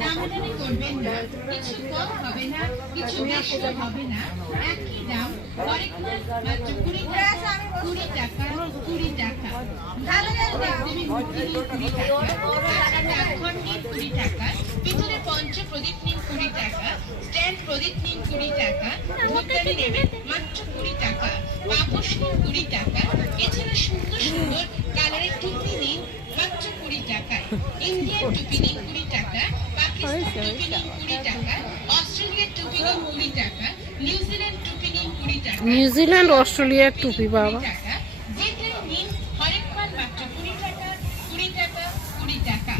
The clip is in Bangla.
নামানামি করবেন না, কিছু কম হবে না, কিছু বেশি হবে না, একই দাম। হরেক মাস মাত্র 20 টাকা, 20 টাকা, 20 টাকা। ডাকঘর নিন 20 টাকা, পিছনে পঞ্চ প্রদীপ নিন 20 টাকা, স্ট্যান্ড প্রদীপ নিন 20 টাকা, ধূপদানি নেবেন মাত্র 20 টাকা, পাপোশ নিন 20 টাকা, এছাড়া সুন্দর সুন্দর কালারের টুপি নিন মাত্র 20 টাকায়। ইন্ডিয়ান টুপি নিন 20 টাকা, পাকিস্তান টুপি নিন 20 টাকা, অস্ট্রেলিয়ার টুপি নিন 20 টাকা, নিউজিল্যান্ড টুপি নিন 20 টাকা। নিউজিল্যান্ড অস্ট্রেলিয়ার টুপি বাবা, যেটাই নিন হরেক মাল মাত্র 20 টাকা, 20 টাকা, 20 টাকা।